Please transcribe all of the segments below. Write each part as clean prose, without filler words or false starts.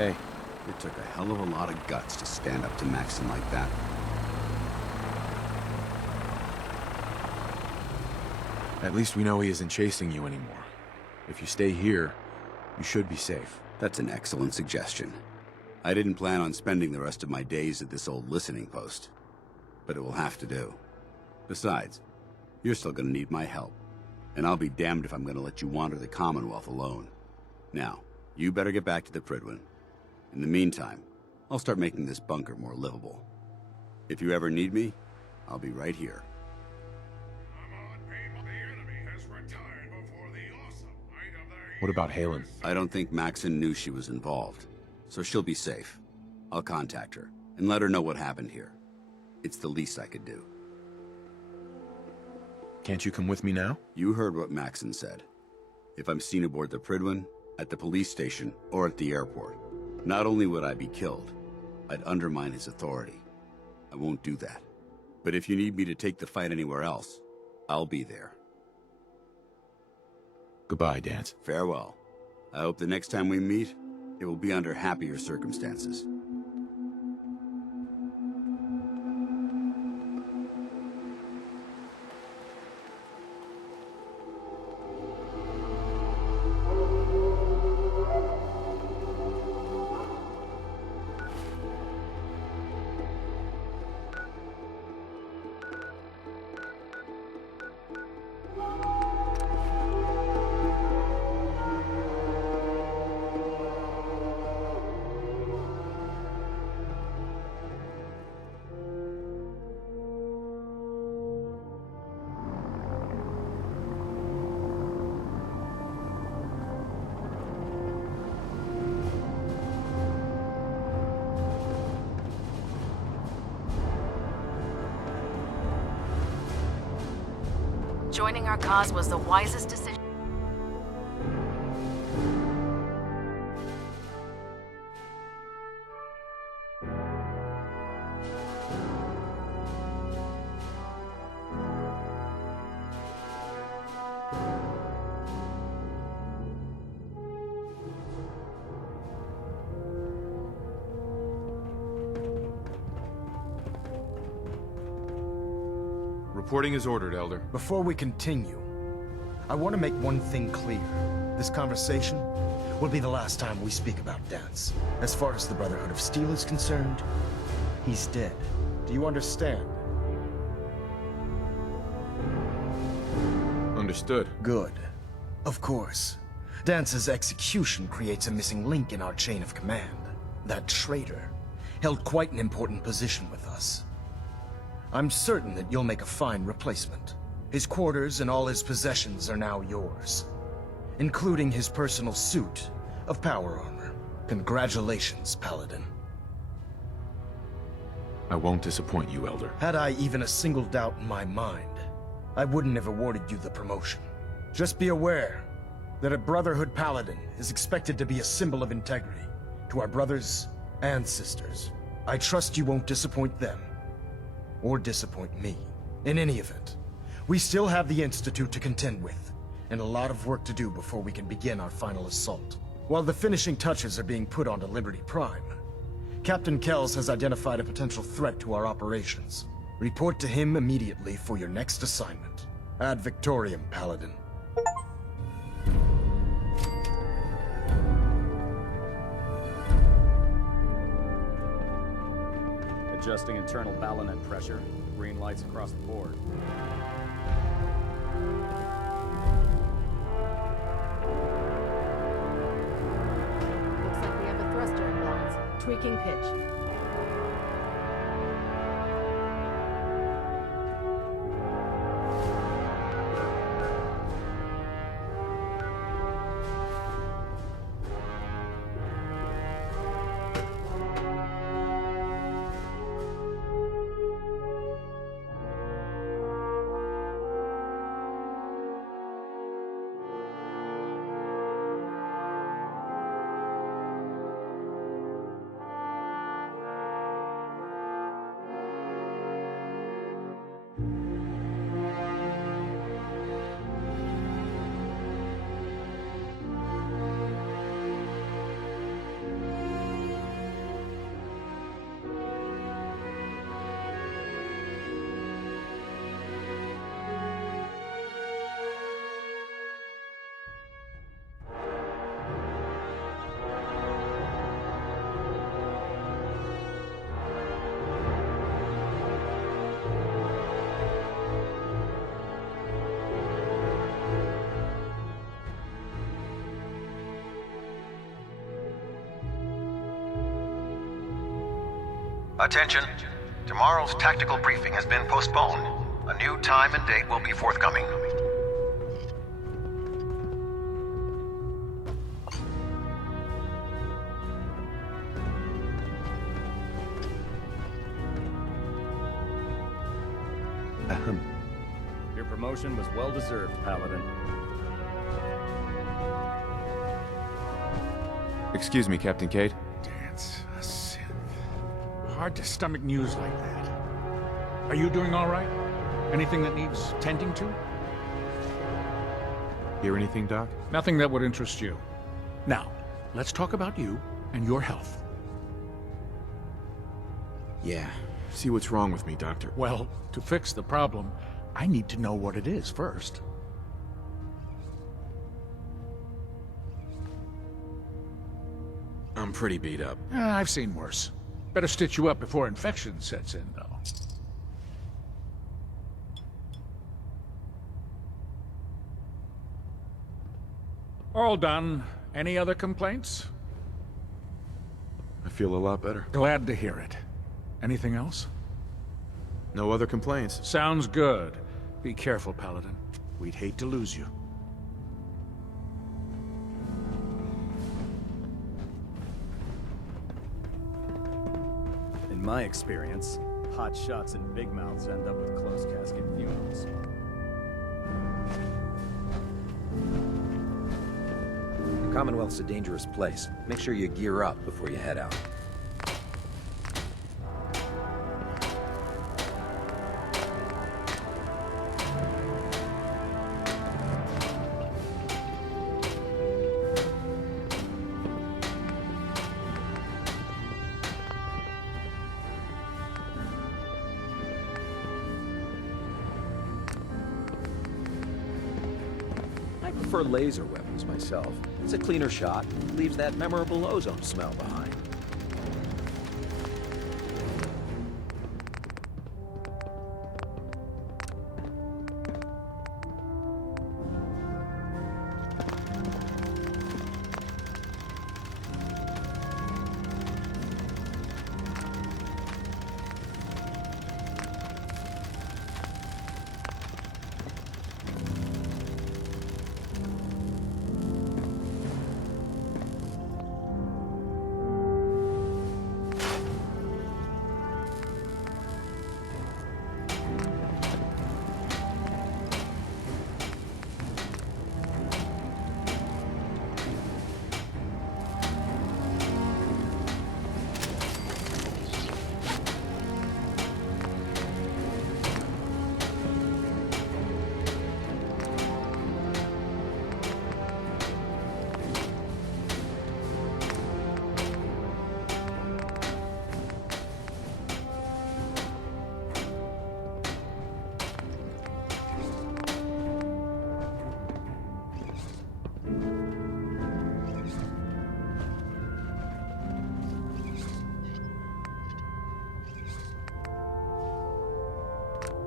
Hey, It took a hell of a lot of guts to stand up to Maxon like that. at least we know he isn't chasing you anymore. If you stay here, you should be safe. That's an excellent suggestion. I didn't plan on spending the rest of my days at this old listening post, but it will have to do. Besides, you're still gonna need my help, and I'll be damned if I'm gonna let you wander the Commonwealth alone. Now, you better get back to the Prydwen. In the meantime, I'll start making this bunker more livable. If you ever need me, I'll be right here. What about Halen? I don't think Maxon knew she was involved, so she'll be safe. I'll contact her and let her know what happened here. It's the least I could do. Can't you come with me now? You heard what Maxon said. If I'm seen aboard the Prydwen, at the police station, or at the airport, not only would I be killed, I'd undermine his authority. I won't do that. But if you need me to take the fight anywhere else, I'll be there. Goodbye, Dance. Farewell. I hope the next time we meet, it will be under happier circumstances. Joining our cause was the wisest decision. Reporting is ordered, Elder. Before we continue, I want to make one thing clear. This conversation will be the last time we speak about Dance. As far as the Brotherhood of Steel is concerned, he's dead. Do you understand? Understood. Good. Of course. Dance's execution creates a missing link in our chain of command. That traitor held quite an important position with us. I'm certain that you'll make a fine replacement. His quarters and all his possessions are now yours, including his personal suit of power armor. Congratulations, Paladin. I won't disappoint you, Elder. Had I even a single doubt in my mind, I wouldn't have awarded you the promotion. Just be aware that a Brotherhood Paladin is expected to be a symbol of integrity to our brothers and sisters. I trust you won't disappoint them, or disappoint me. In any event, we still have the Institute to contend with, and a lot of work to do before we can begin our final assault. While the finishing touches are being put onto Liberty Prime, Captain Kells has identified a potential threat to our operations. Report to him immediately for your next assignment. Ad Victoriam, Paladin. Adjusting internal ballonet pressure. Green lights across the board. Looks like we have a thruster imbalance. Tweaking pitch. Attention. Tomorrow's tactical briefing has been postponed. A new time and date will be forthcoming. Your promotion was well deserved, Paladin. Excuse me, Captain Cade. Dance, a synth. Hard to stomach news like that. Are you doing all right? Anything that needs tending to? Hear anything, Doc? Nothing that would interest you. Now, let's talk about you and your health. Yeah. See what's wrong with me, Doctor. Well, to fix the problem, I need to know what it is first. I'm pretty beat up. I've seen worse. Better stitch you up before infection sets in, though. All done. Any other complaints? I feel a lot better. Glad to hear it. Anything else? No other complaints. Sounds good. Be careful, Paladin. We'd hate to lose you. In my experience, hot shots and big mouths end up with closed casket funerals. The Commonwealth's a dangerous place. Make sure you gear up before you head out. I prefer laser weapons myself. It's a cleaner shot, leaves that memorable ozone smell behind.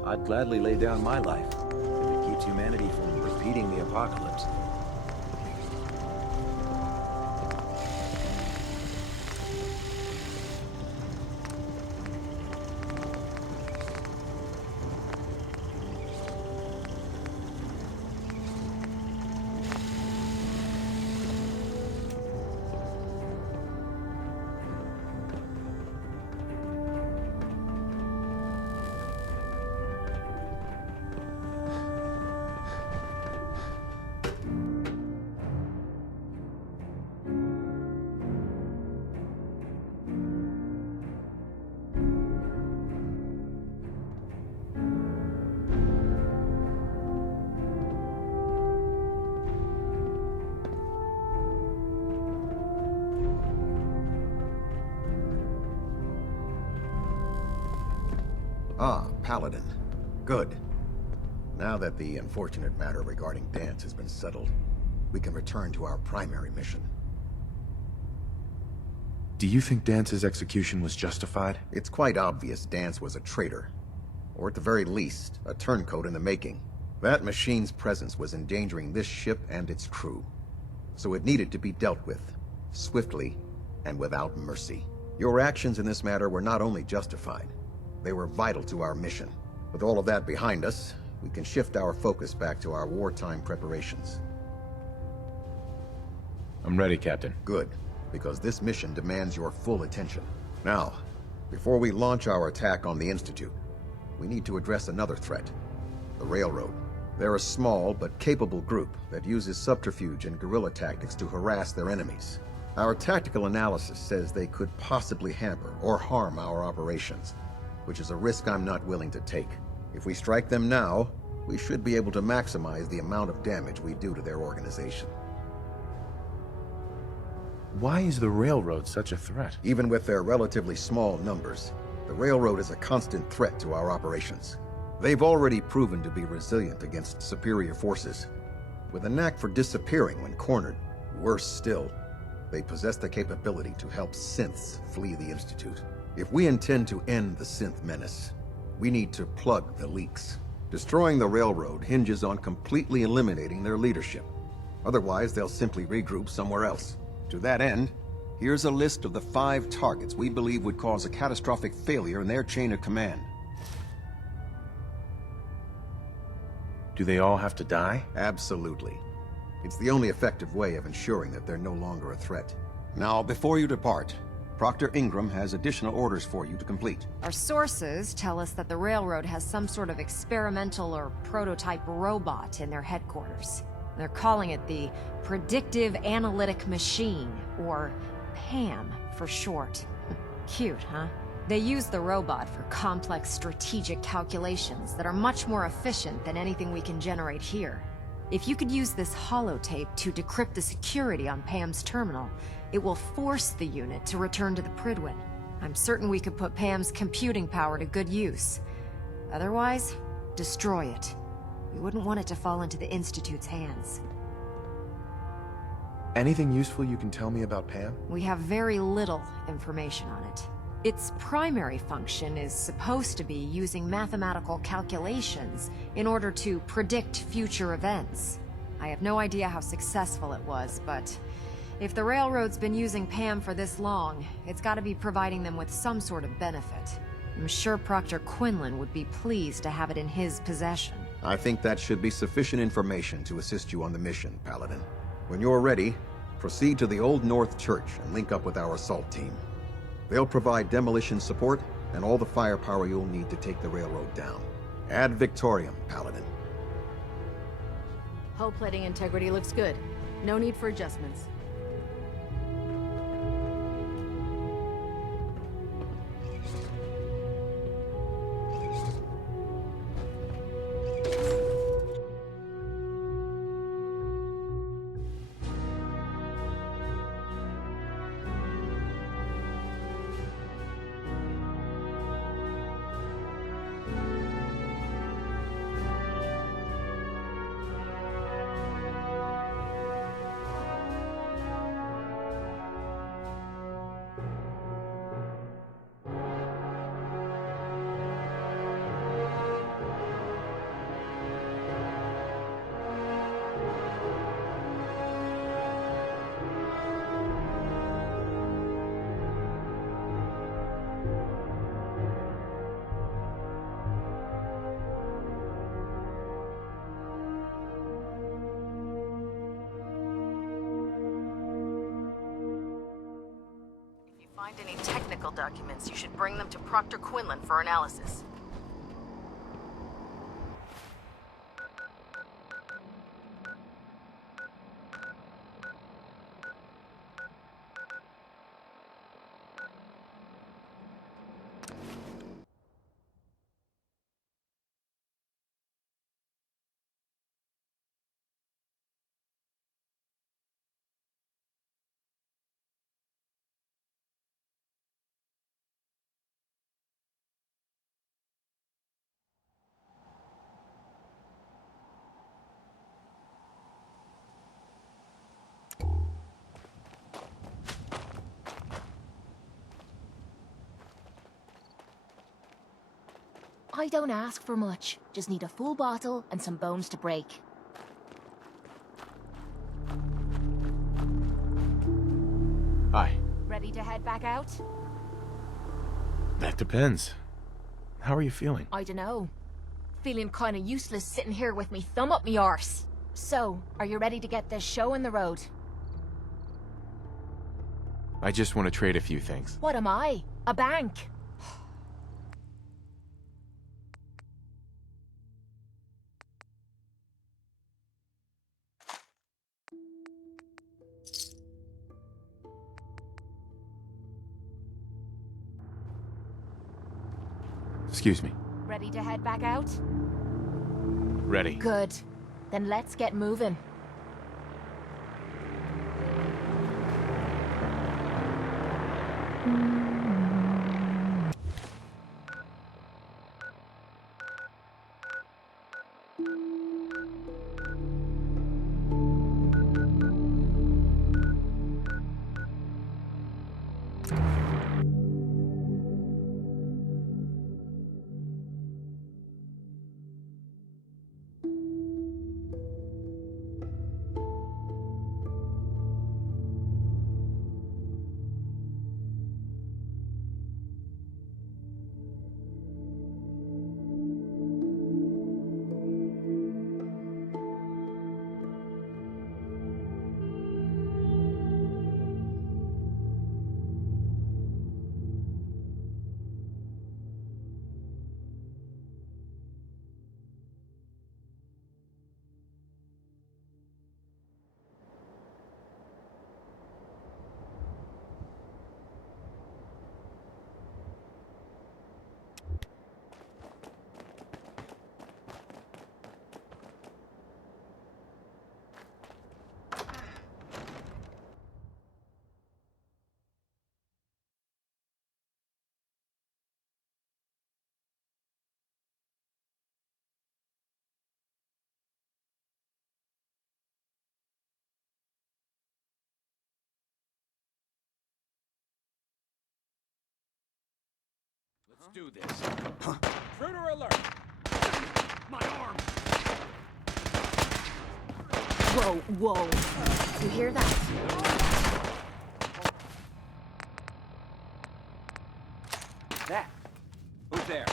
I'd gladly lay down my life if it keeps humanity from repeating the apocalypse. Ah, Paladin. Good. Now that the unfortunate matter regarding Dance has been settled, we can return to our primary mission. Do you think Dance's execution was justified? It's quite obvious Dance was a traitor. Or at the very least, a turncoat in the making. That machine's presence was endangering this ship and its crew. So it needed to be dealt with, swiftly and without mercy. Your actions in this matter were not only justified, they were vital to our mission. With all of that behind us, we can shift our focus back to our wartime preparations. I'm ready, Captain. Good, because this mission demands your full attention. Now, before we launch our attack on the Institute, we need to address another threat: the Railroad. They're a small but capable group that uses subterfuge and guerrilla tactics to harass their enemies. Our tactical analysis says they could possibly hamper or harm our operations, which is a risk I'm not willing to take. If we strike them now, we should be able to maximize the amount of damage we do to their organization. Why is the Railroad such a threat? Even with their relatively small numbers, the Railroad is a constant threat to our operations. They've already proven to be resilient against superior forces, with a knack for disappearing when cornered. Worse still, they possess the capability to help synths flee the Institute. If we intend to end the synth menace, we need to plug the leaks. Destroying the Railroad hinges on completely eliminating their leadership. Otherwise, they'll simply regroup somewhere else. To that end, here's a list of the 5 targets we believe would cause a catastrophic failure in their chain of command. Do they all have to die? Absolutely. It's the only effective way of ensuring that they're no longer a threat. Now, before you depart, Proctor Ingram has additional orders for you to complete. Our sources tell us that the Railroad has some sort of experimental or prototype robot in their headquarters. They're calling it the Predictive Analytic Machine, or PAM for short. Cute, huh? They use the robot for complex strategic calculations that are much more efficient than anything we can generate here. If you could use this holotape to decrypt the security on Pam's terminal, it will force the unit to return to the Prydwen. I'm certain we could put Pam's computing power to good use. Otherwise, destroy it. We wouldn't want it to fall into the Institute's hands. Anything useful you can tell me about Pam? We have very little information on it. Its primary function is supposed to be using mathematical calculations in order to predict future events. I have no idea how successful it was, but if the Railroad's been using Pam for this long, it's got to be providing them with some sort of benefit. I'm sure Proctor Quinlan would be pleased to have it in his possession. I think that should be sufficient information to assist you on the mission, Paladin. When you're ready, proceed to the Old North Church and link up with our assault team. They'll provide demolition support and all the firepower you'll need to take the Railroad down. Ad Victoriam, Paladin. Hull plating integrity looks good. No need for adjustments. Find any technical documents, you should bring them to Proctor Quinlan for analysis. I don't ask for much. Just need a full bottle and some bones to break. Hi. Ready to head back out? That depends. How are you feeling? I dunno. Feeling kinda useless sitting here with me thumb up me arse. So, are you ready to get this show in the road? I just want to trade a few things. What am I? A bank? Excuse me. Ready to head back out? Ready. Good. Then let's get moving. Let's do this. Intruder alert! My arm! Whoa, whoa. You hear that? That! Who's there?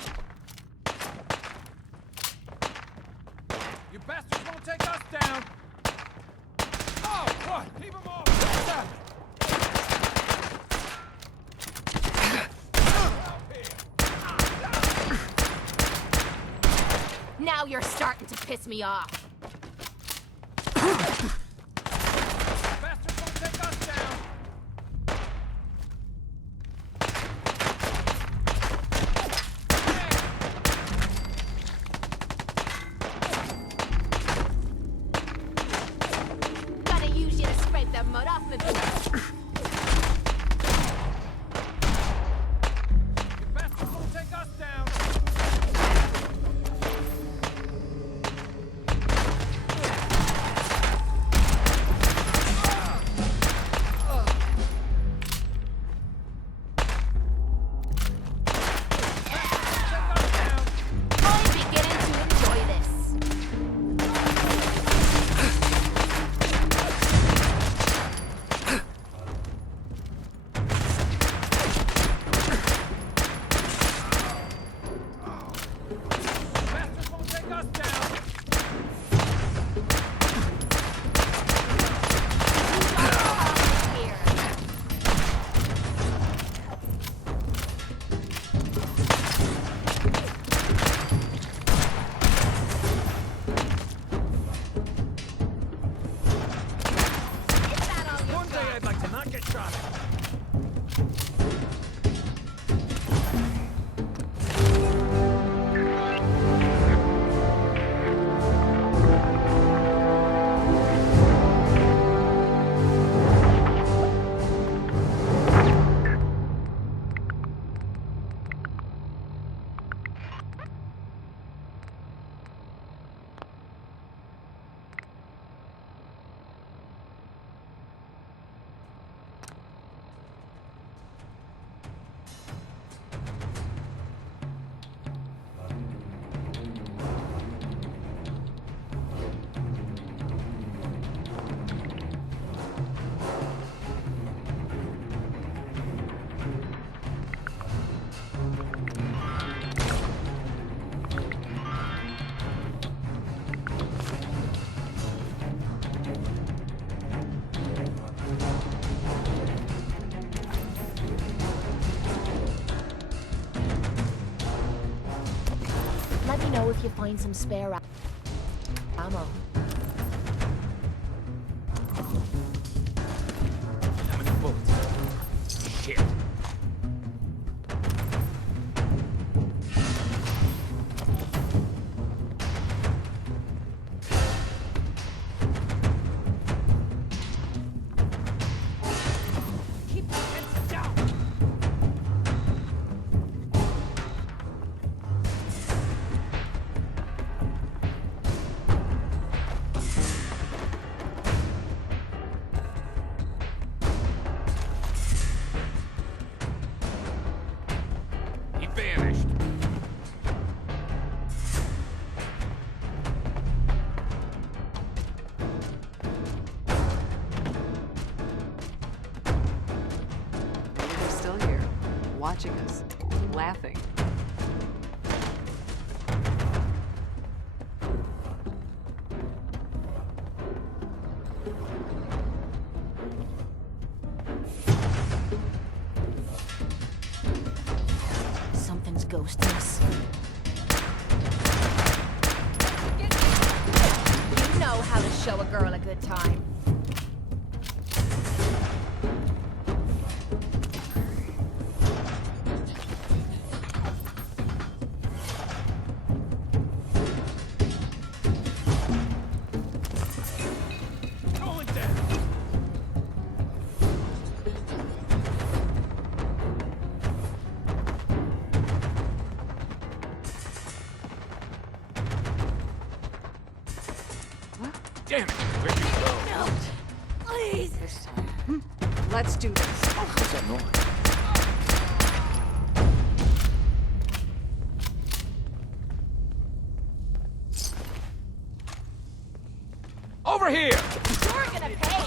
You bastards won't take us down! Oh, what? Keep him off! Now you're starting to piss me off. Bastards won't take us down! Gotta use you to scrape the mud off my boots. You bastards won't take us down! I'm beginning to enjoy this. Bastards won't take us down! Here. Is that all you One day got? I'd like to not get shot at. Let me know if you find some spare ammo. How many bullets? Shit. Vanished. Maybe they're still here, watching us, laughing. Something's ghosting us. You know how to show a girl a good time. Going down. Damn it! Where'd you go? No! Please! This time. Let's do this. What's that noise? Over here! You're gonna pay!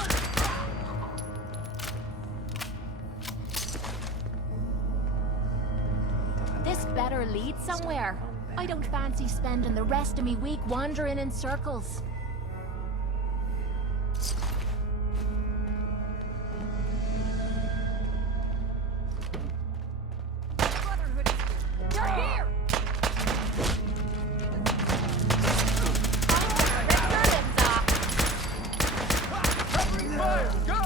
This better lead somewhere. I don't fancy spending the rest of me week wandering in circles. You're here! Covering fire! Go!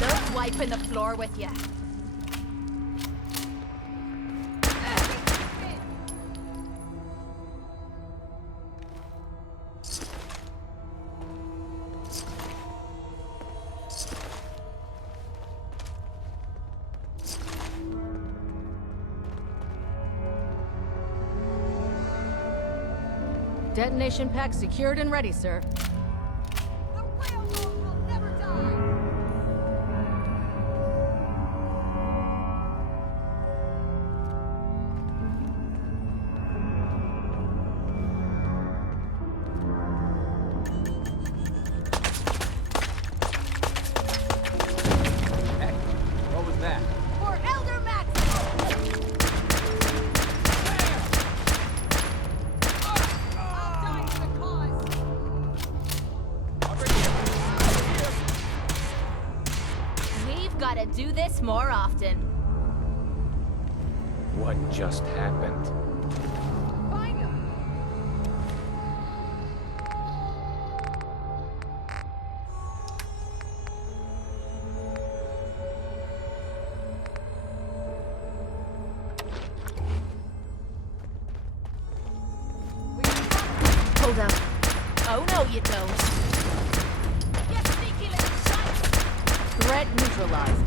No wiping the floor with you. Detonation pack secured and ready, sir. The railroad will never die! Heck, what was that? For Elder Max! I'll die for the cause! Over here! We've gotta do this more often. What just happened? Find him! Hold up. Oh no, you don't. You sneaky little shite! Threat neutralized.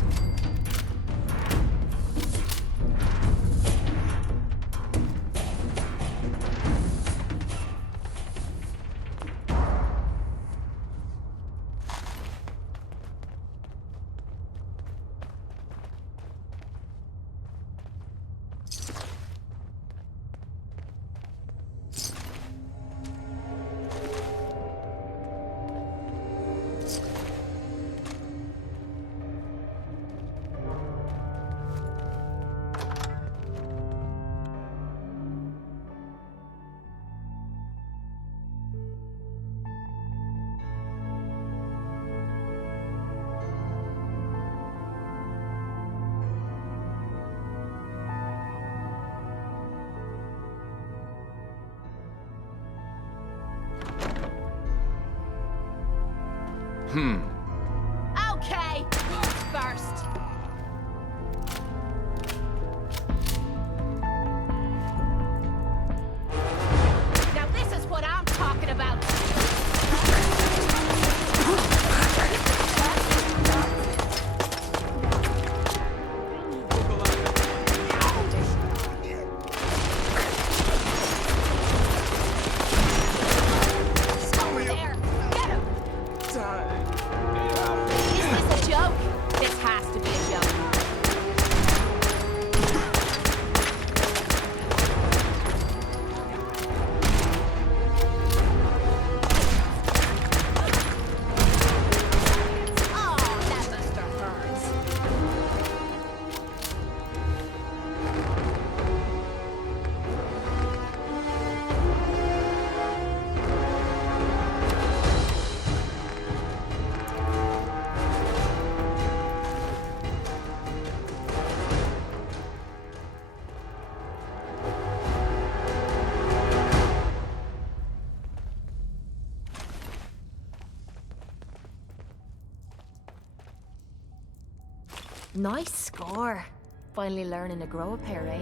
Okay, who's first? Now this is what I'm talking about. Over there, get him! Is this a joke? This has to be a joke. Oh, that buster hurts. Nice score. Finally learning to grow a pair, eh?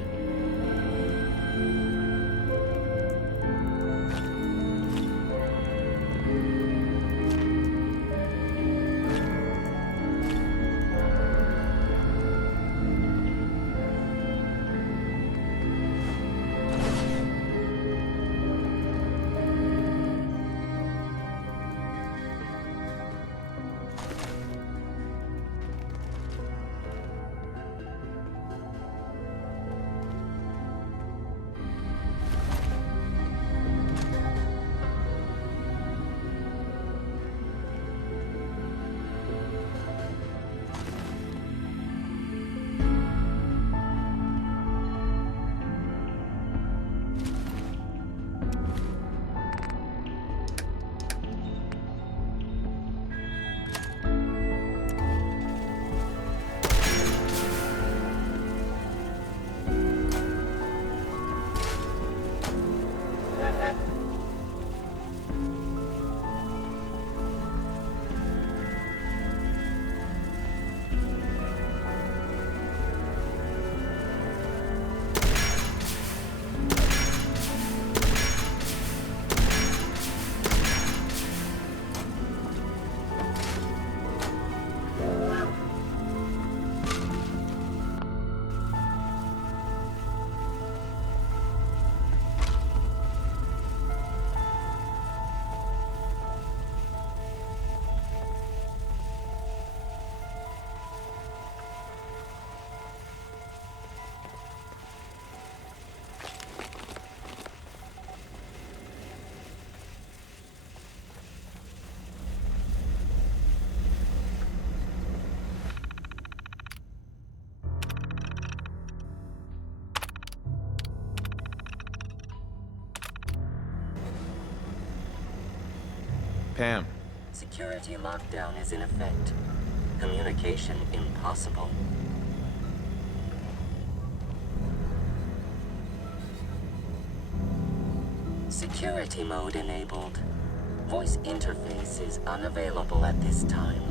Pam. Security lockdown is in effect. Communication impossible. Security mode enabled. Voice interface is unavailable at this time.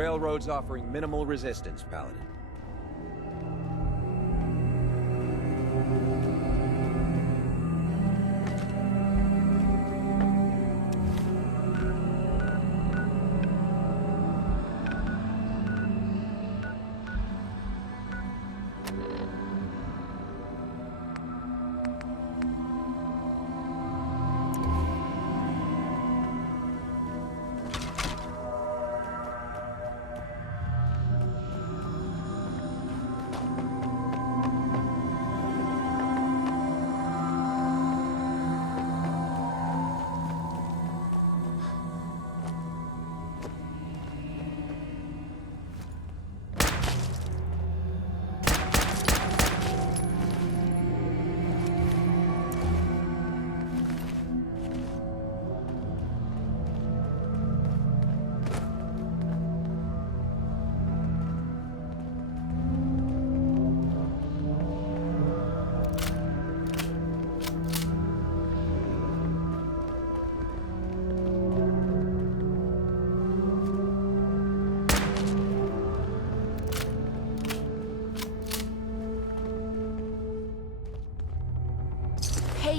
railroad's offering minimal resistance, Paladin.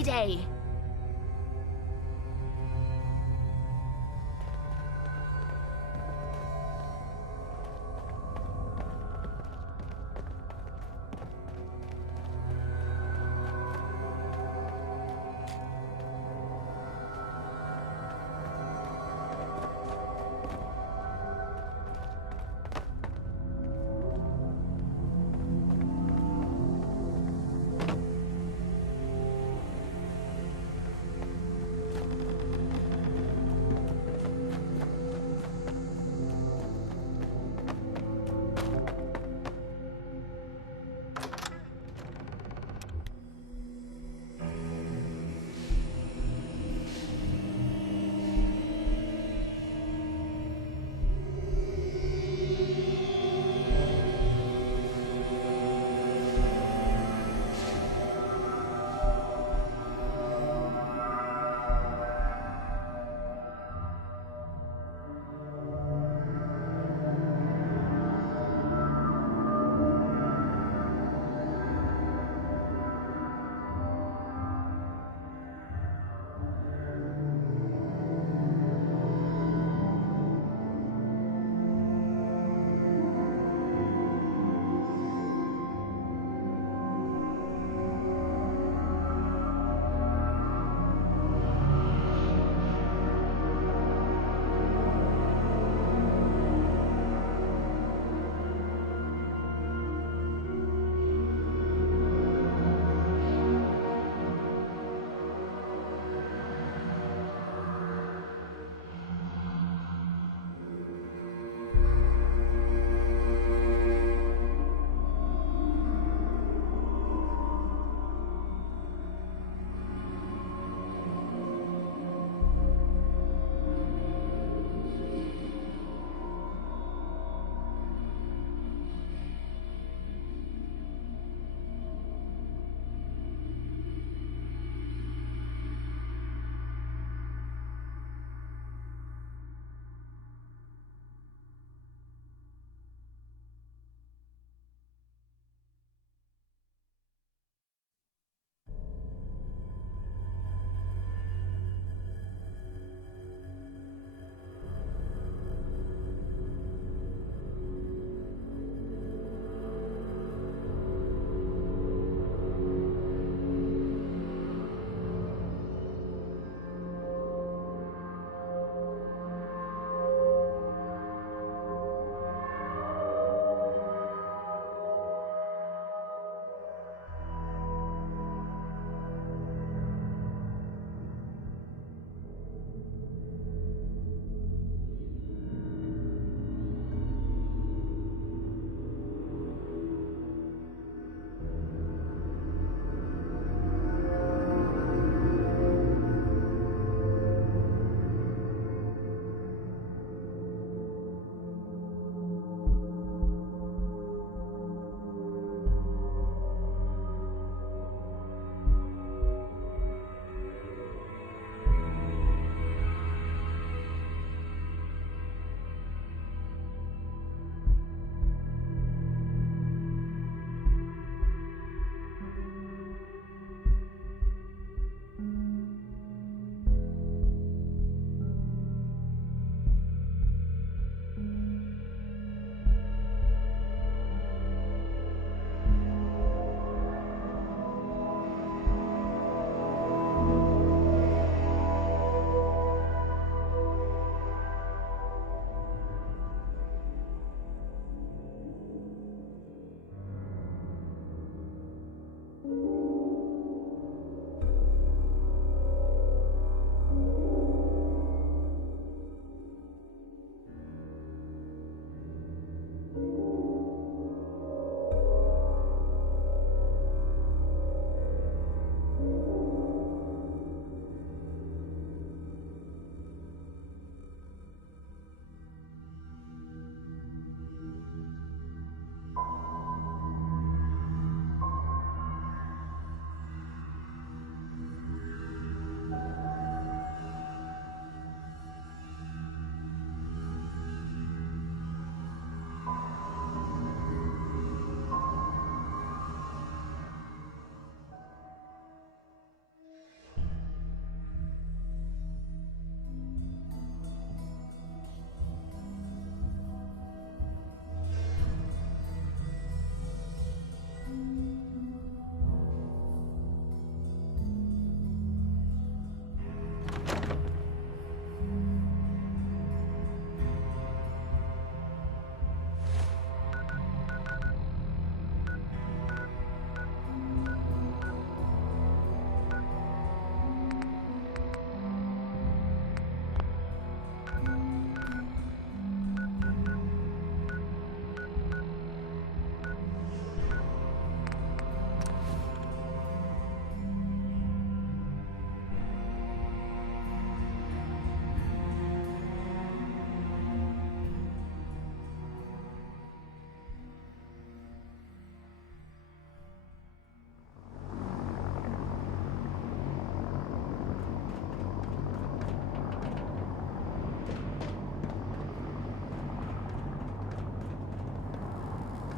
Payday!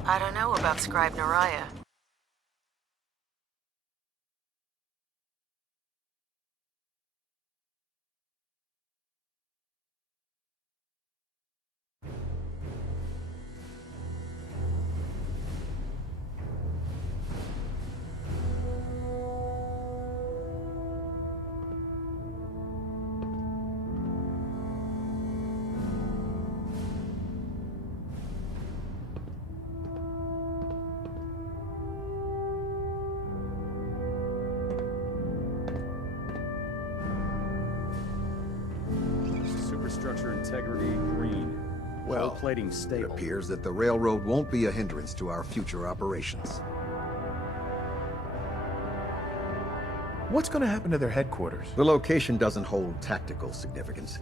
I don't know about Scribe Naraya. Superstructure integrity green. Well, Hull plating it stable. appears that the railroad won't be a hindrance to our future operations. What's gonna happen to their headquarters? The location doesn't hold tactical significance,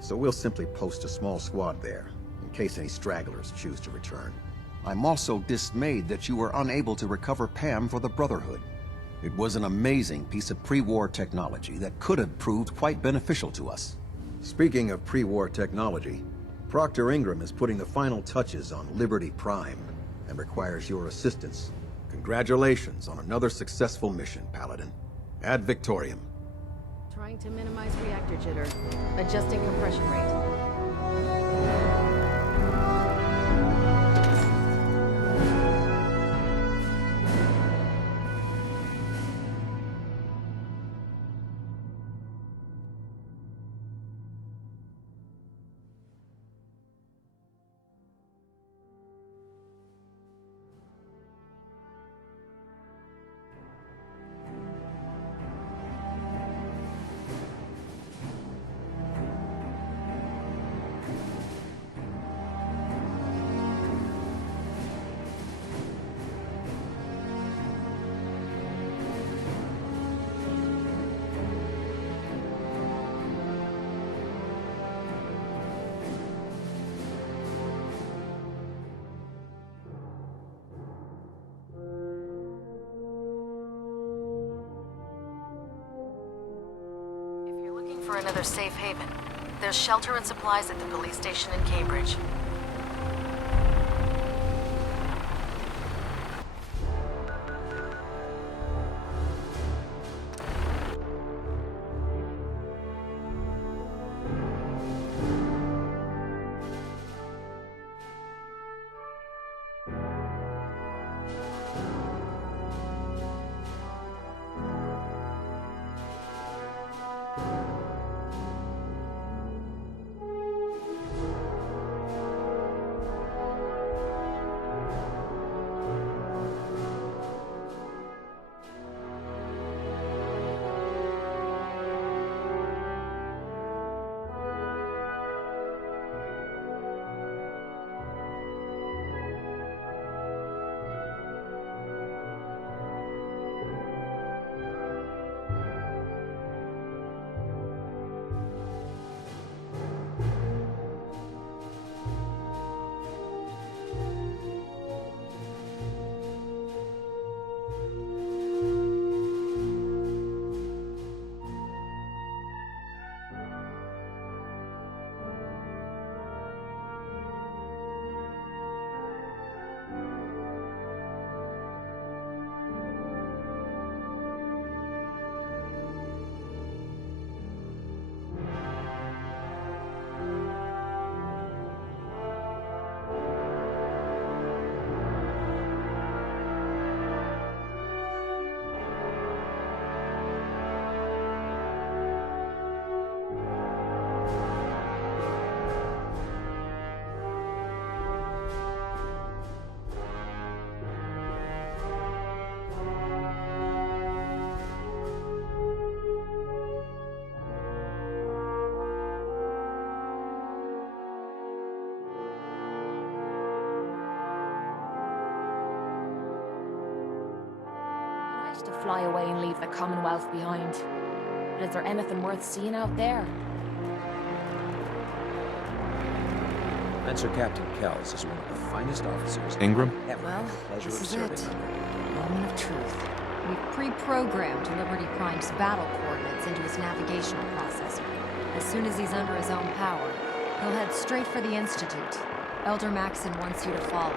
so we'll simply post a small squad there, in case any stragglers choose to return. I'm also dismayed that you were unable to recover Pam for the Brotherhood. It was an amazing piece of pre-war technology that could have proved quite beneficial to us. Speaking of pre-war technology, Proctor Ingram is putting the final touches on Liberty Prime and requires your assistance. Congratulations on another successful mission, Paladin. Ad Victoriam. Trying to minimize reactor jitter. Adjusting compression rate. For another safe haven. There's shelter and supplies at the police station in Cambridge. To fly away and leave the Commonwealth behind. But is there anything worth seeing out there? Answer Captain Kells is one of the finest officers Ingram? I've ever Well, had the pleasure this of is serving it. under. Moment of truth. We've pre-programmed Liberty Prime's battle coordinates into his navigational processor. As soon as he's under his own power, he'll head straight for the Institute. Elder Maxon wants you to follow.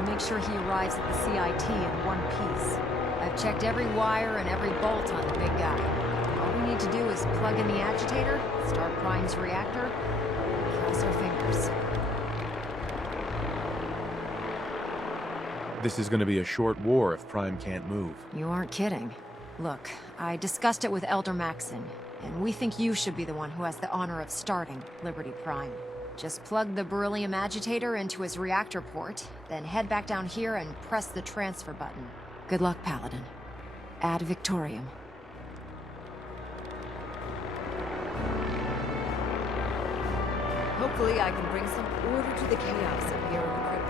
and make sure he arrives at the CIT in one piece. I've checked every wire and every bolt on the big guy. All we need to do is plug in the agitator, start Prime's reactor, and cross our fingers. This is going to be a short war if Prime can't move. You aren't kidding. Look, I discussed it with Elder Maxon, and we think you should be the one who has the honor of starting Liberty Prime. Just plug the beryllium agitator into his reactor port, then head back down here and press the transfer button. Good luck, Paladin. Ad Victoriam. Hopefully I can bring some order to the chaos up here in the crypt.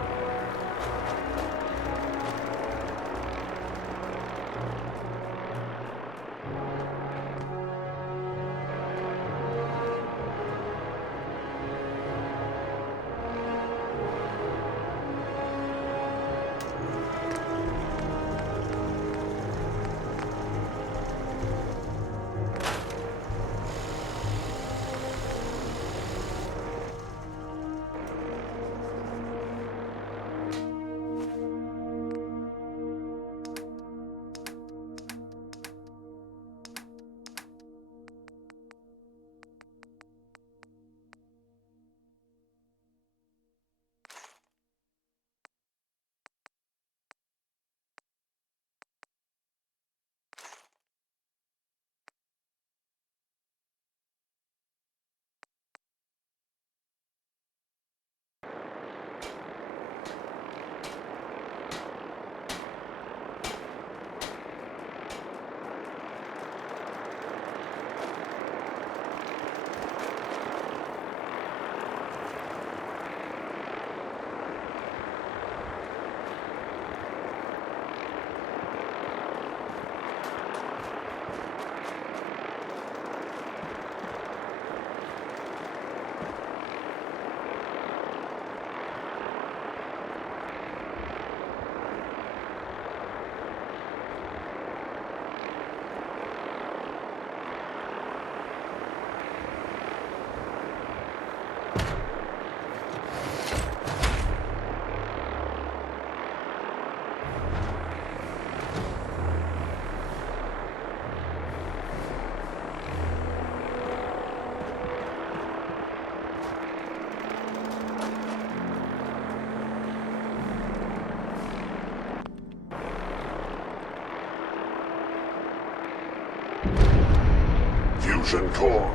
Fusion core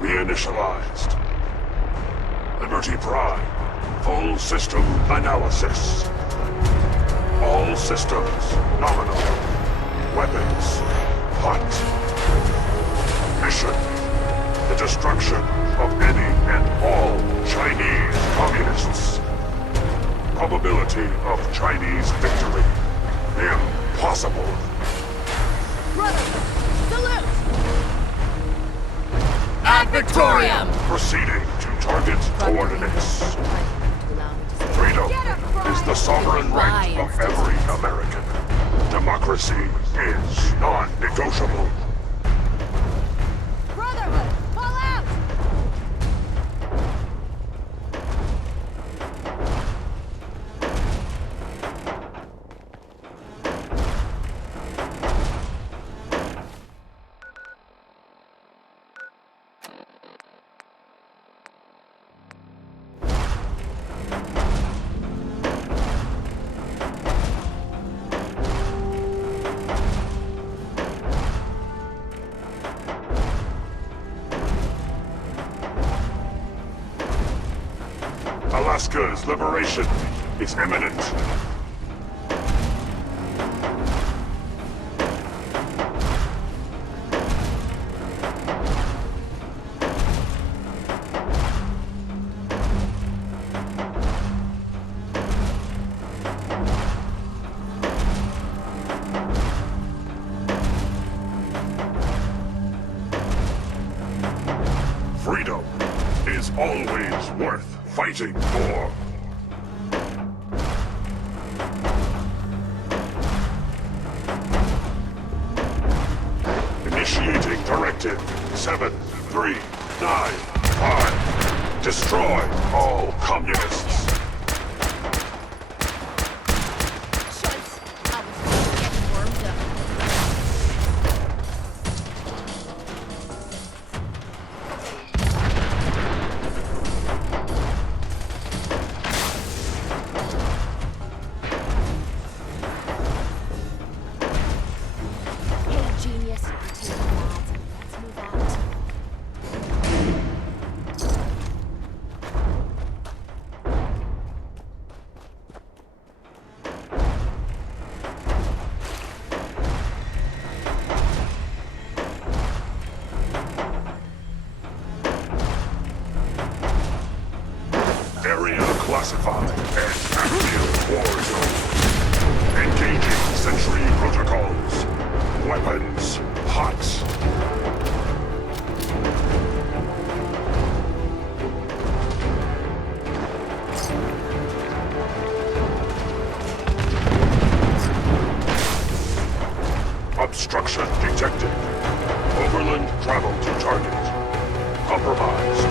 reinitialized. Liberty Prime, full system analysis. All systems nominal. Weapons hot. Mission: the destruction of any and all Chinese communists. Probability of Chinese victory: impossible. Brother, salute! Ad Victoriam! Proceeding to target coordinates. Freedom is the sovereign right of every American. Democracy is non-negotiable. Brotherhood, fall out! Alaska's liberation is imminent. Freedom is always worth fighting for. Initiating Directive 7395. Destroy all communists. Super tasty, lads. Let's move out. Area classified as active war zone. Engaging sentry protocols. Weapons hot. Obstruction detected. Overland travel to target. Compromised.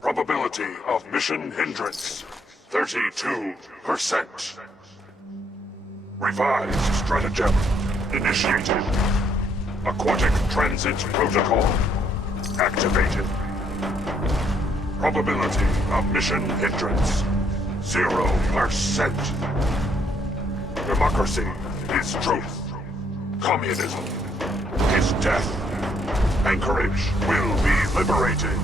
Probability of mission hindrance, 32%. Revised stratagem initiated. Aquatic transit protocol activated. Probability of mission hindrance, 0%. Democracy is truth. Communism is death. Anchorage will be liberated.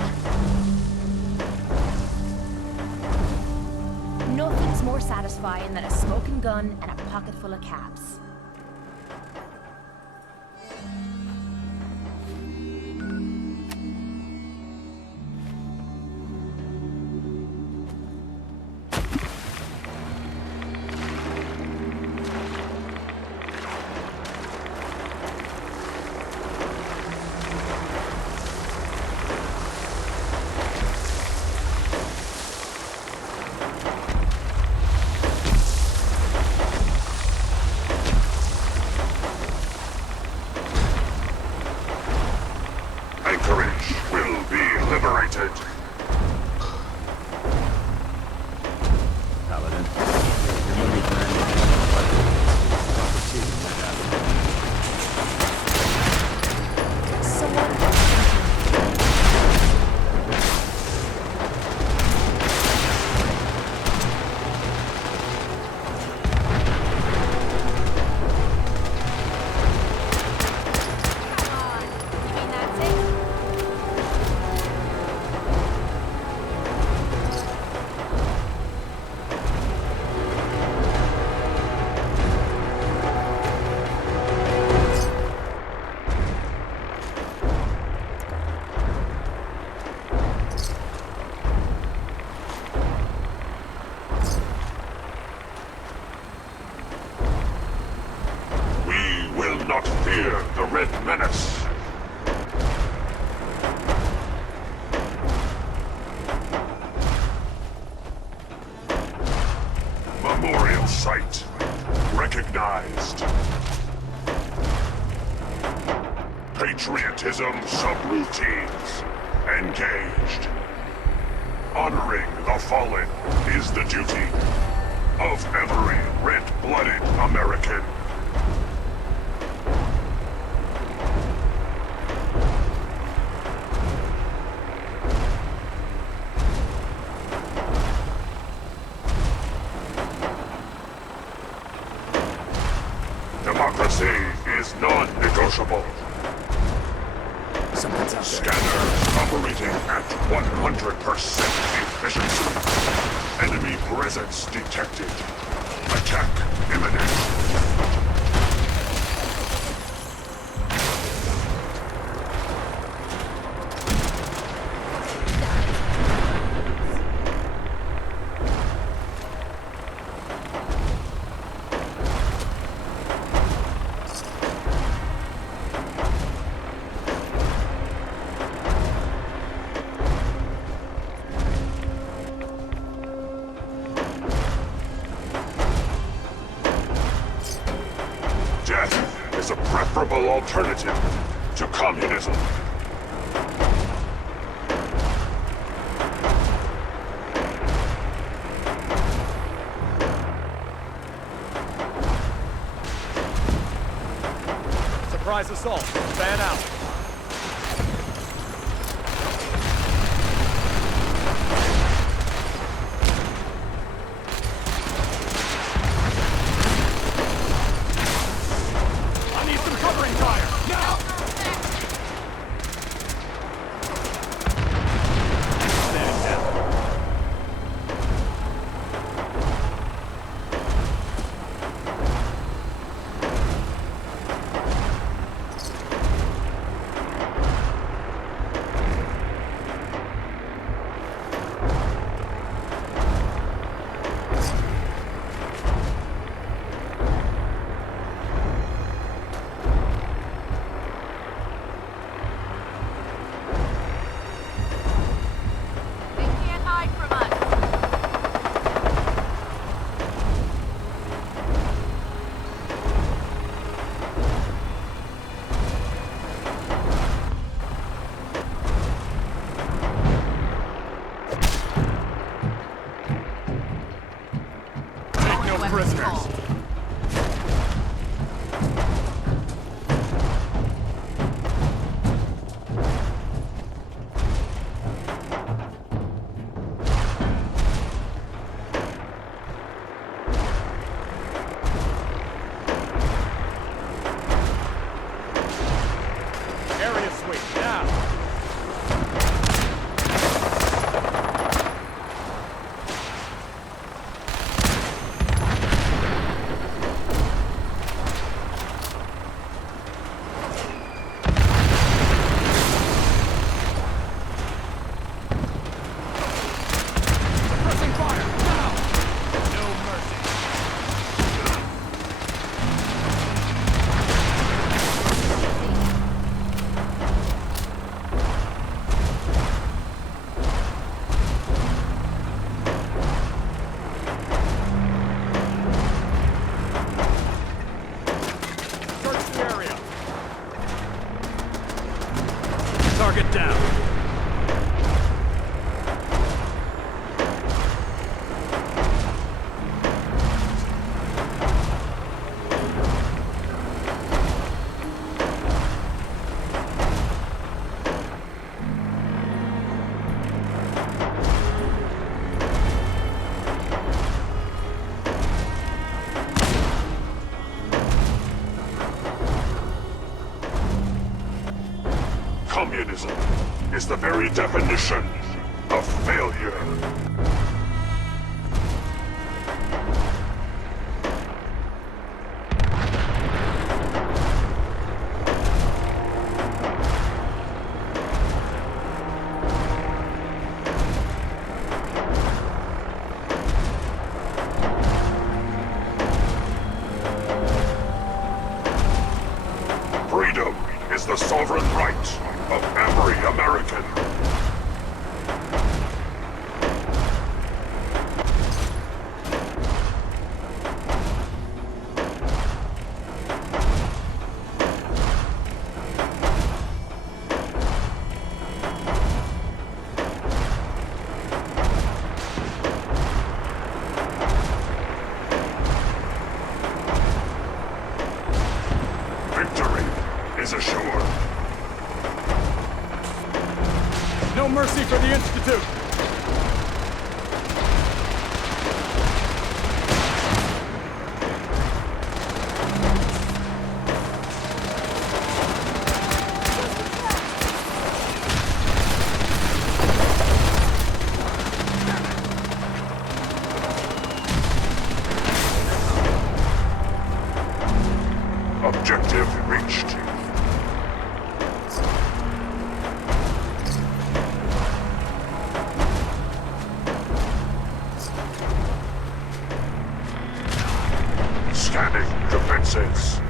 Nothing's more satisfying than a smoking gun and a pocket full of caps. Anchorage will be liberated. Paladin, your movie plan not fear the Red Menace. Memorial site recognized. Patriotism subroutines engaged. Honoring the fallen is the duty of every red-blooded American. Democracy is non-negotiable. Someone's out there. Scanners operating at 100% efficiency. Enemy presence detected. Attack imminent. Death is a preferable alternative to communism. Surprise assault. Fan out. I need some covering Wait, now! Pressing fire! Now! No mercy. Search the area! Target down! Communism is the very definition of failure. Freedom is the sovereign right of every American. Victory is assured. No mercy for the Institute! Objective reached. Scanning defenses.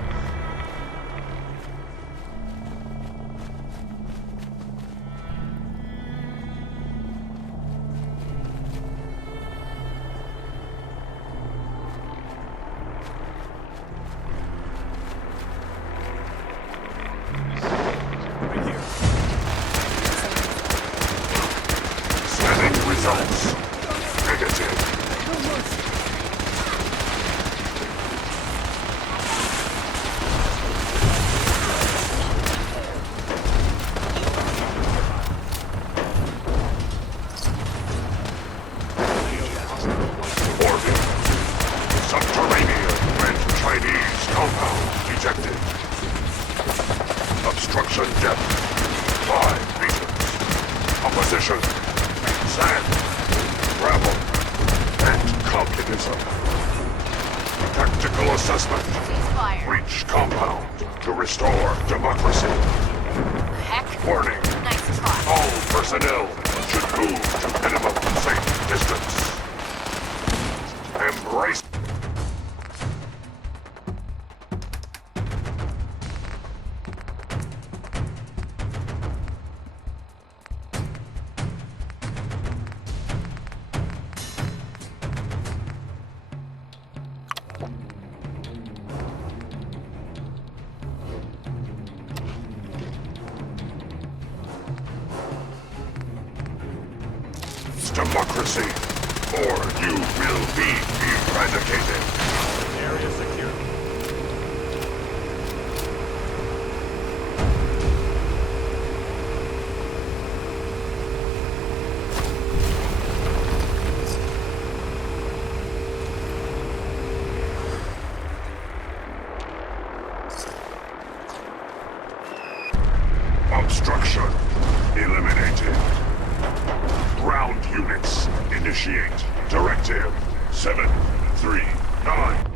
Scanning results. Negative. Orbit. Subterranean Red Chinese compound detected. Obstruction depth 5 meters. Opposition. Sand. Gravel. And communism. Tactical assessment. Ceasefire. Reach compound to restore democracy. Heck? Warning. Nice try. All personnel should move to minimum safe distance. Embrace. Democracy, or you will be eradicated. Area secure. Obstruction eliminated. Ground units initiate. Directive 739.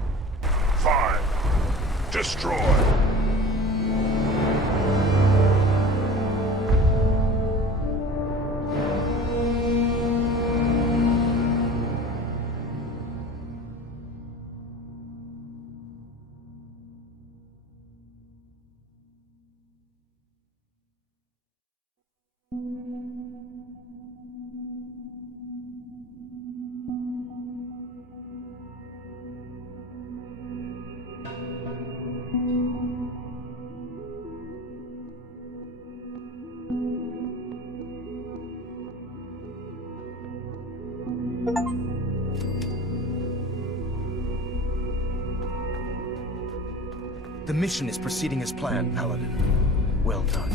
Destroy. The mission is proceeding as planned, Paladin. Well done.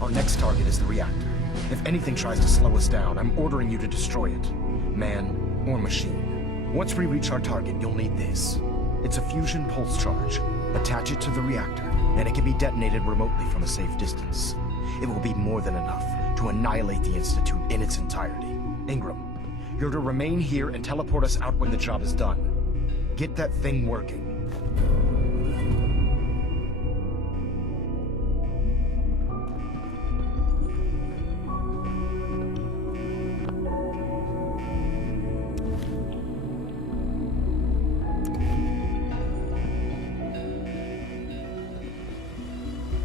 Our next target is the reactor. If anything tries to slow us down, I'm ordering you to destroy it. Man or machine. Once we reach our target, you'll need this. It's a fusion pulse charge. Attach it to the reactor, and it can be detonated remotely from a safe distance. It will be more than enough to annihilate the Institute in its entirety. Ingram, you're to remain here and teleport us out when the job is done. Get that thing working.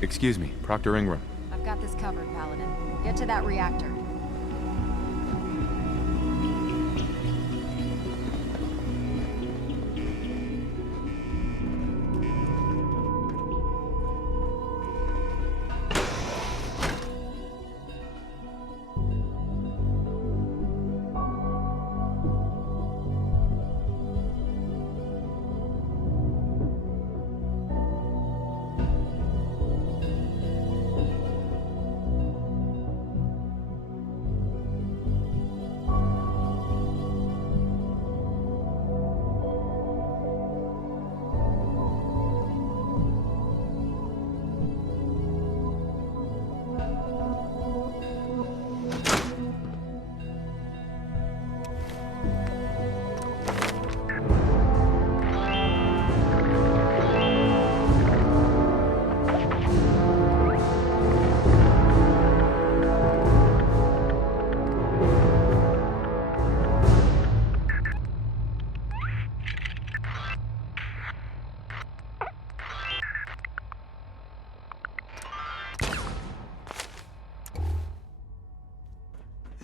Excuse me, Proctor Ingram. I've got this covered, Paladin. Get to that reactor.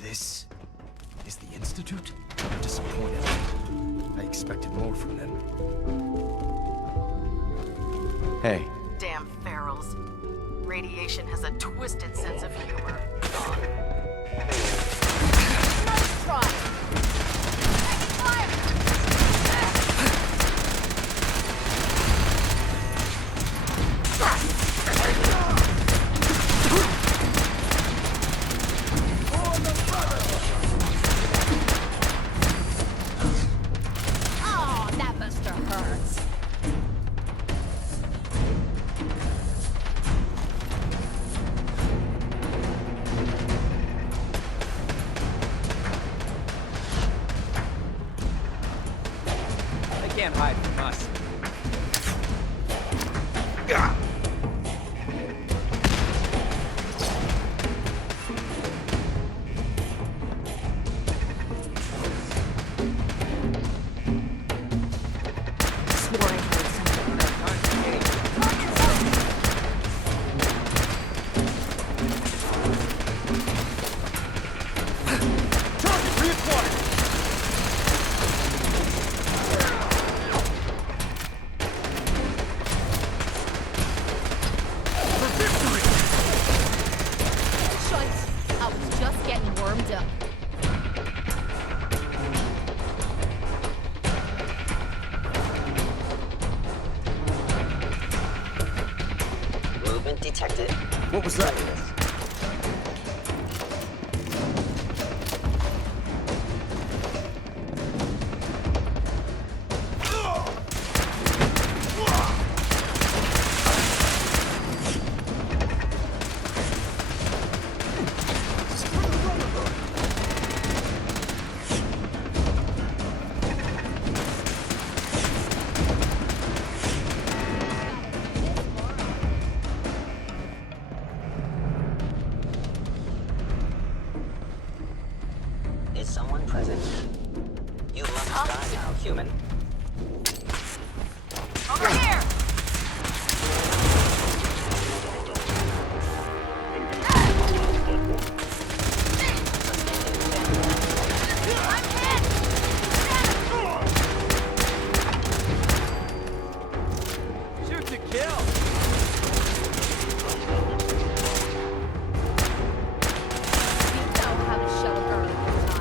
This is the Institute? I'm disappointed. I expected more from them. Hey. Damn ferals. Radiation has a twisted sense of humor. Nice try! Taking fire! Oh, that buster hurts. They can't hide from us. Swore I heard something. Target reacquired! For victory! Shite! I was just getting warmed up. Movement detected. What was that? someone present. You must die now, human. Over here! Shoot to kill! You know how to show a girl a good time.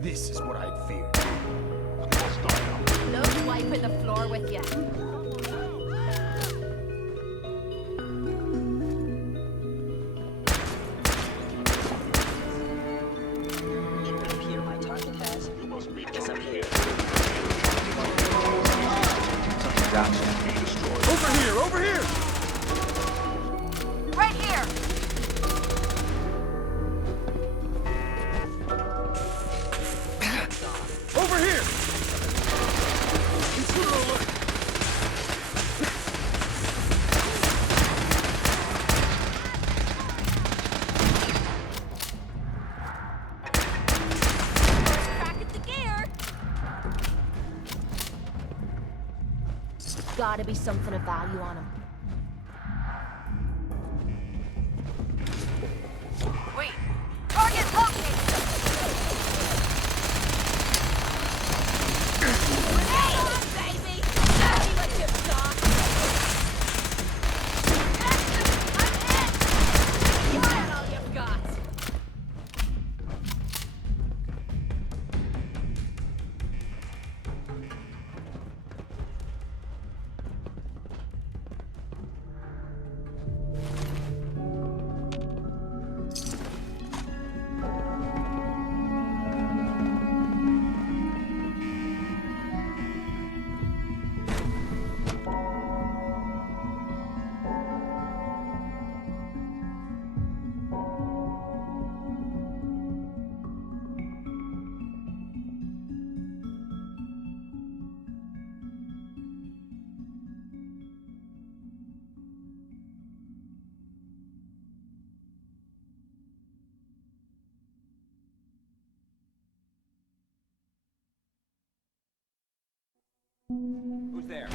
This is what I'd feared. Love wiping the floor with you. It would appear my target has disappeared. Over here! Over here! Right here! Over here! Crack at the gear. Gotta be something of value on him. Wait! Target located! Hey, baby! Show me what you've got. You got all you've got. Who's there?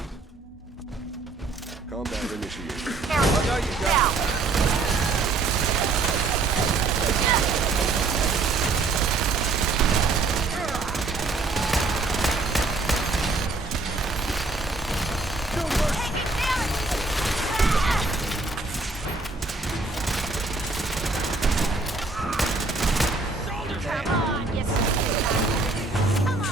Combat initiated. Careful. no, you don't. Down. Taking damage! Come on, you stupid bastard. Come on.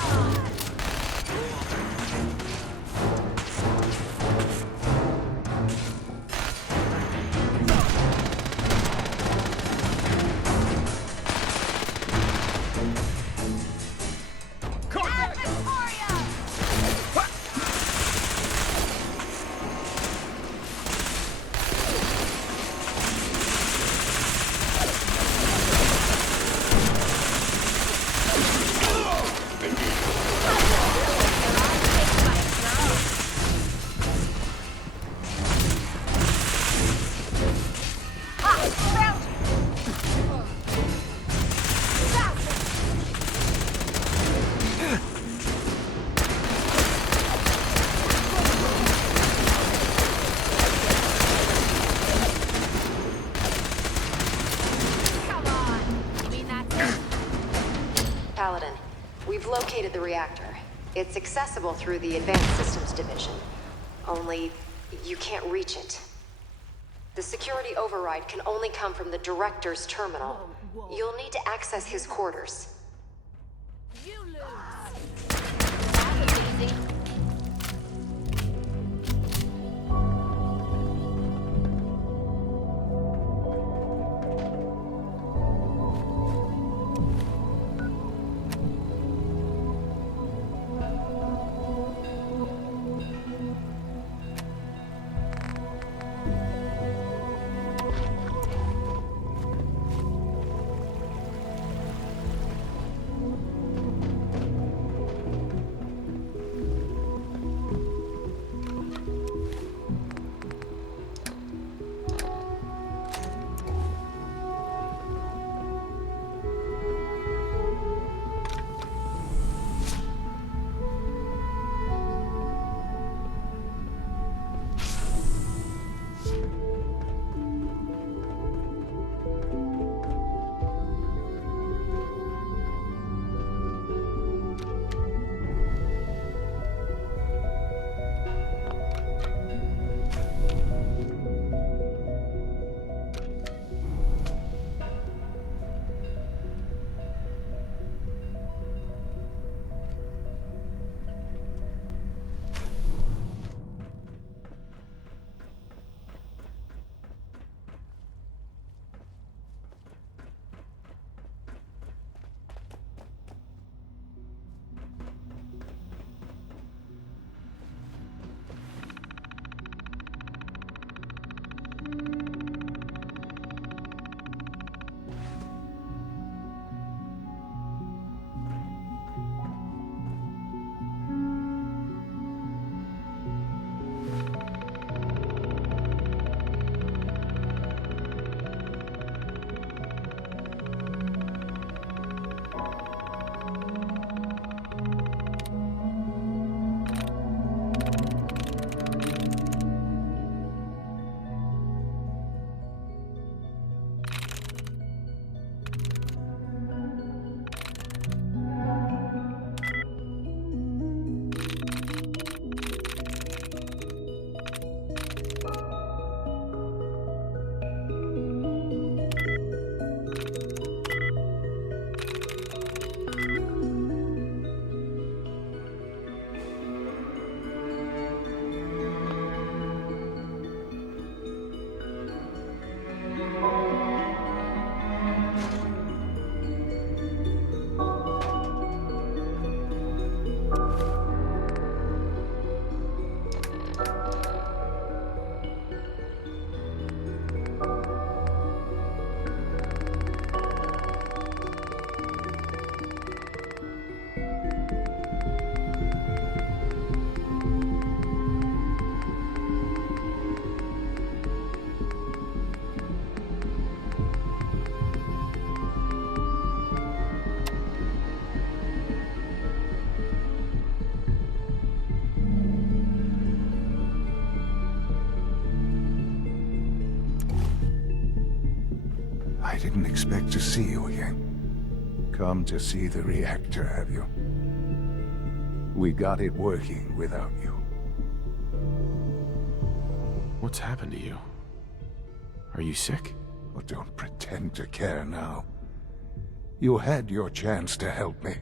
Paladin, we've located the reactor. It's accessible through the Advanced Systems Division. Only, you can't reach it. The security override can only come from the Director's terminal. You'll need to access his quarters. You lose. That was easy. I didn't expect to see you again. Come to see the reactor, have you? We got it working without you. What's happened to you? Are you sick? Well, don't pretend to care now. You had your chance to help me,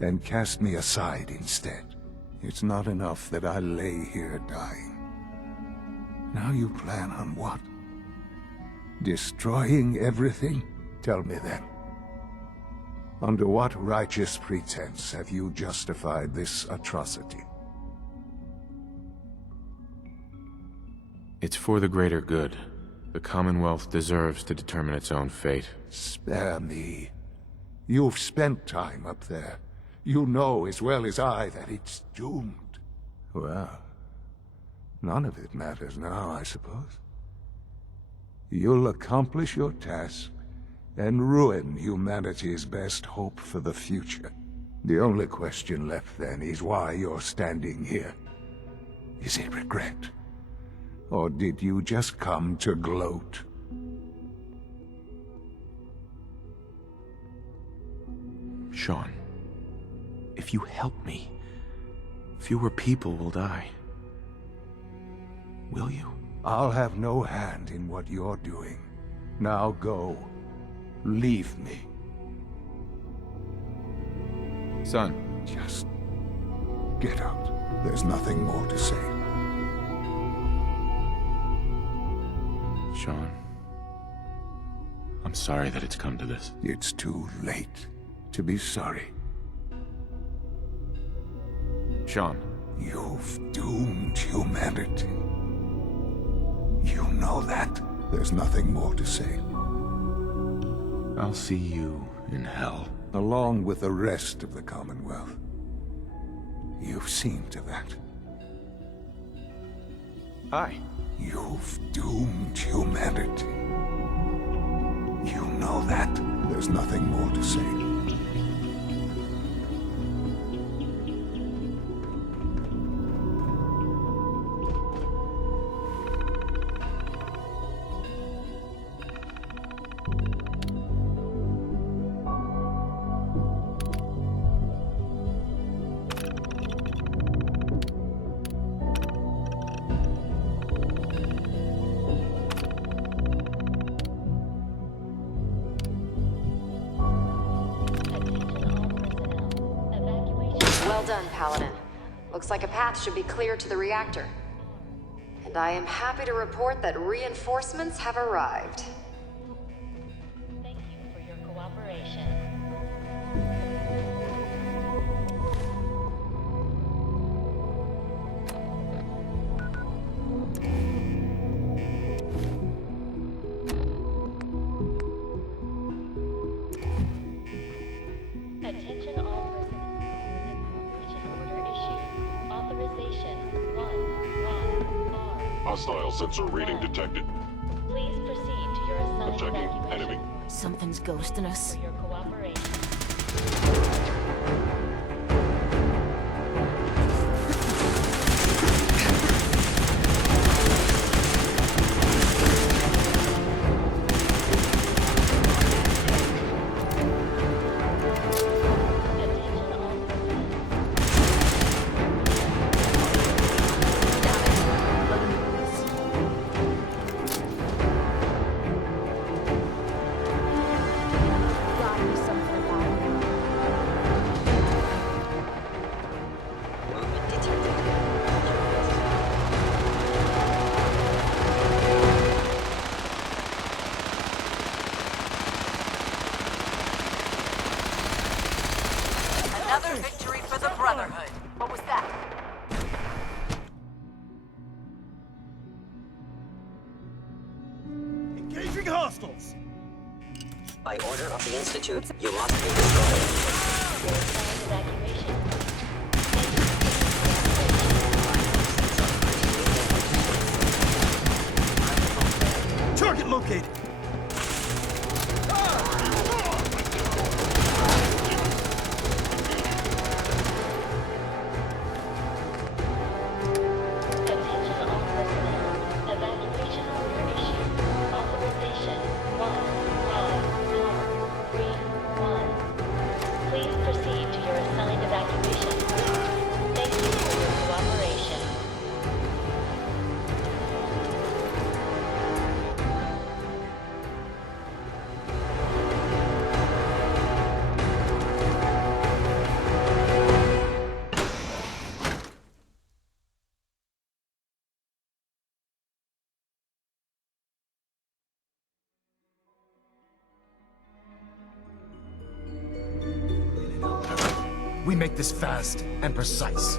and cast me aside instead. It's not enough that I lay here dying. Now you plan on what? Destroying everything? Tell me then. Under what righteous pretense have you justified this atrocity? It's for the greater good. The Commonwealth deserves to determine its own fate. Spare me. You've spent time up there. You know as well as I that it's doomed. Well, none of it matters now, I suppose. You'll accomplish your task and ruin humanity's best hope for the future. The only question left then is why you're standing here. Is it regret? Or did you just come to gloat? Sean, If you help me, fewer people will die. Will you? I'll have no hand in what you're doing. Now go. Leave me. Son. Just get out. There's nothing more to say. Sean, I'm sorry that it's come to this. It's too late to be sorry. Sean. You've doomed humanity. You know that. There's nothing more to say. I'll see you in hell. Along with the rest of the Commonwealth. You've seen to that. Aye. You've doomed humanity. You know that. There's nothing more to say. Well done, Paladin. Looks like a path should be clear to the reactor. And I am happy to report that reinforcements have arrived. Thank you for your cooperation. Attention all personnel. Order issued. Authorization 1-1-R. Hostile sensor reading detected. Please proceed to your assigned Checking evacuation. enemy. Something's ghosting us. For your cooperation. Gotta be something about it. Movement detected. Another victory for the Brotherhood. What was that? Engaging hostiles! By order of the Institute, you must be destroyed. Your assigned evacuation. Target located! Attention all personnel. Evacuation order issued. Authorization 1-1-R-3-1. Please proceed to your assigned evacuation. Thank you for your cooperation. We make this fast and precise.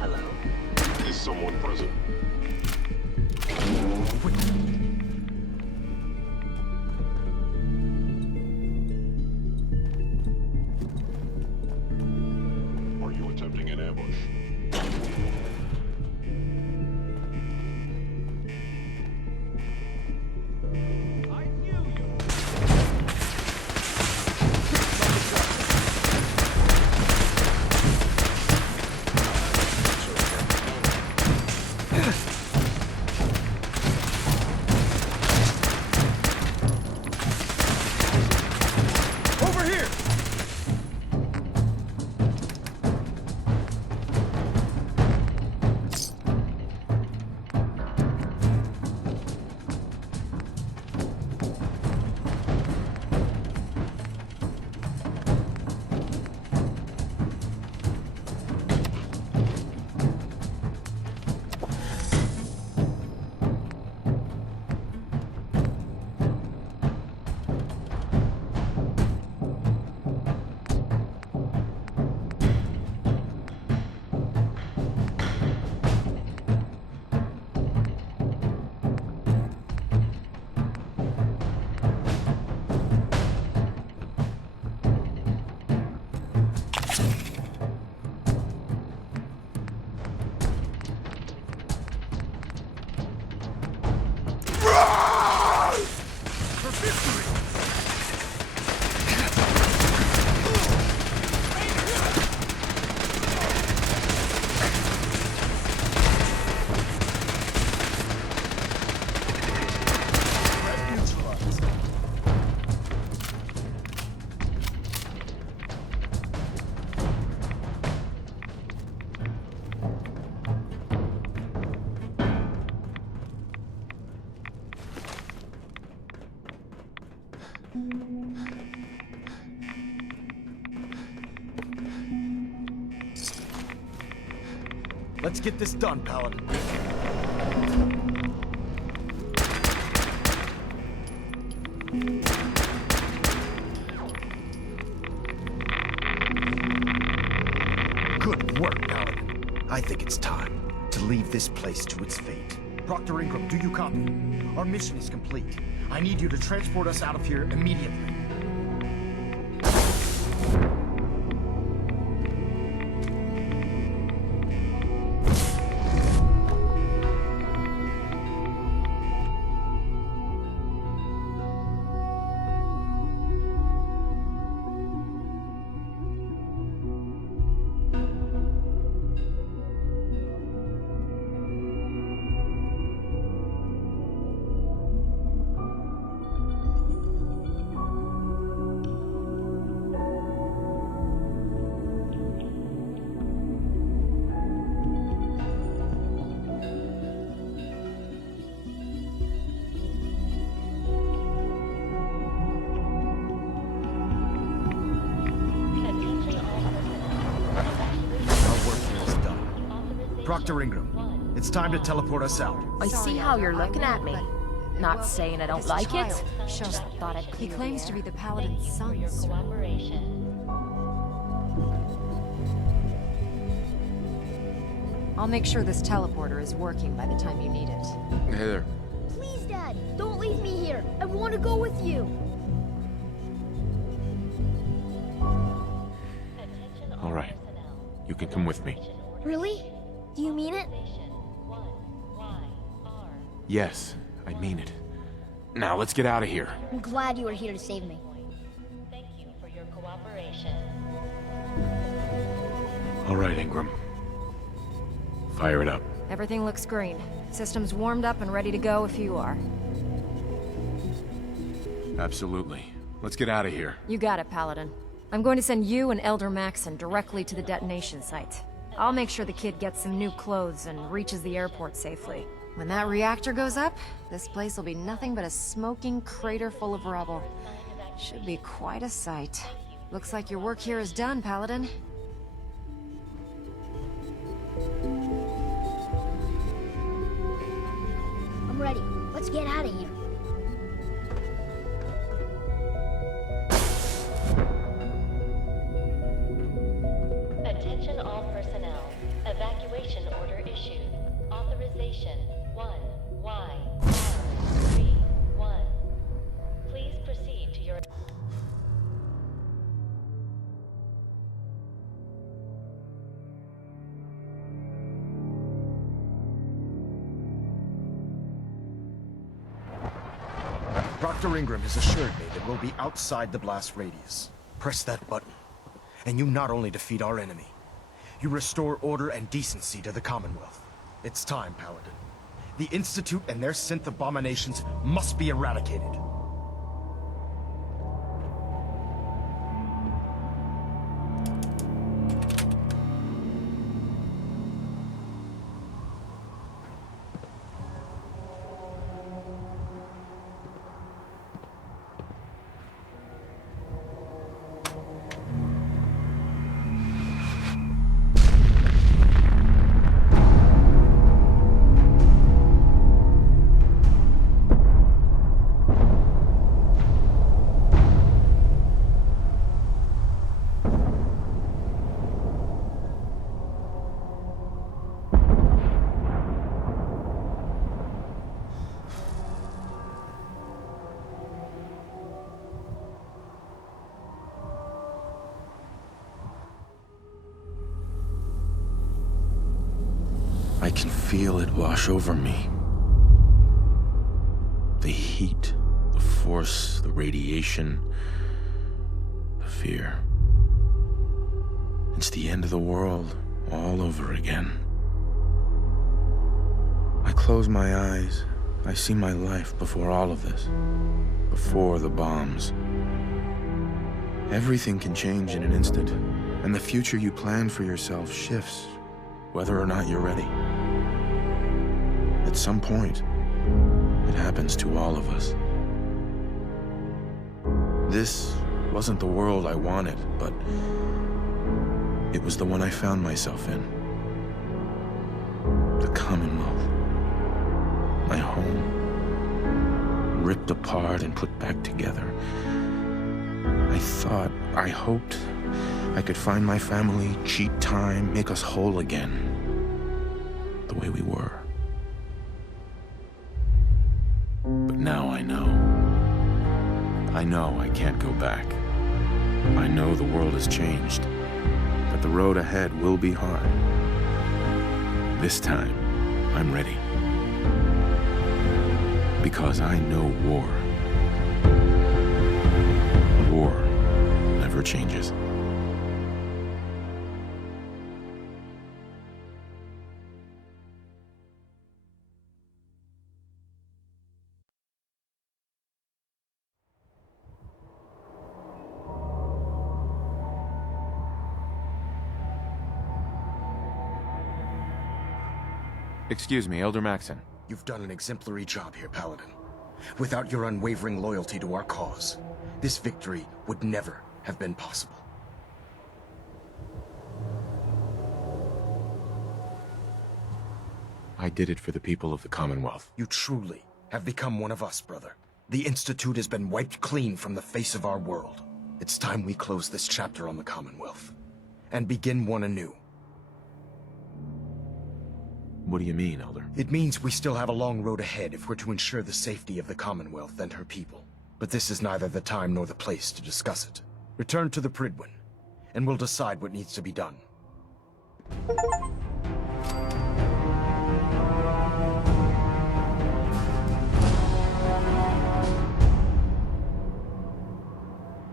Hello? Is someone present? Are you attempting an ambush? Let's get this done, Paladin. Good work, Paladin. I think it's time to leave this place to its fate. Proctor Ingram, do you copy? Our mission is complete. I need you to transport us out of here immediately. Proctor Ingram, it's time to teleport us out. I see how you're looking at me. Not saying I don't like it. Just thought I'd He claims to be the Paladin's son. I'll make sure this teleporter is working by the time you need it. Hey there. Please, Dad, don't leave me here. I want to go with you. All right. You can come with me. Really? Do you mean it? Yes, I mean it. Now let's get out of here. I'm glad you were here to save me. Thank you for your cooperation. All right, Ingram. Fire it up. Everything looks green. System's warmed up and ready to go if you are. Absolutely. Let's get out of here. You got it, Paladin. I'm going to send you and Elder Maxon directly to the detonation site. I'll make sure the kid gets some new clothes and reaches the airport safely. When that reactor goes up, this place will be nothing but a smoking crater full of rubble. Should be quite a sight. Looks like your work here is done, Paladin. I'm ready. Let's get out of here. Attention all personnel. Evacuation order issued. Authorization 1YR31. Please proceed to your... Proctor Ingram has assured me that we'll be outside the blast radius. Press that button, and you not only defeat our enemy, you restore order and decency to the Commonwealth. It's time, Paladin. The Institute and their synth abominations must be eradicated. I can feel it wash over me. The heat, the force, the radiation, the fear. It's the end of the world all over again. I close my eyes. I see my life before all of this. Before the bombs. Everything can change in an instant, and the future you plan for yourself shifts, whether or not you're ready. At some point, it happens to all of us. This wasn't the world I wanted, but it was the one I found myself in. The Commonwealth. My home. Ripped apart and put back together. I hoped I could find my family, cheat time, make us whole again. The way we were. But now I know. I know I can't go back. I know the world has changed. That the road ahead will be hard. This time, I'm ready. Because I know war. War never changes. Excuse me, Elder Maxon. You've done an exemplary job here, Paladin. Without your unwavering loyalty to our cause, this victory would never have been possible. I did it for the people of the Commonwealth. You truly have become one of us, brother. The Institute has been wiped clean from the face of our world. It's time we close this chapter on the Commonwealth and begin one anew. What do you mean, Elder? It means we still have a long road ahead if we're to ensure the safety of the Commonwealth and her people. But this is neither the time nor the place to discuss it. Return to the Pridwin, and we'll decide what needs to be done.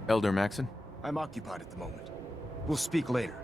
Elder Maxon? I'm occupied at the moment. We'll speak later.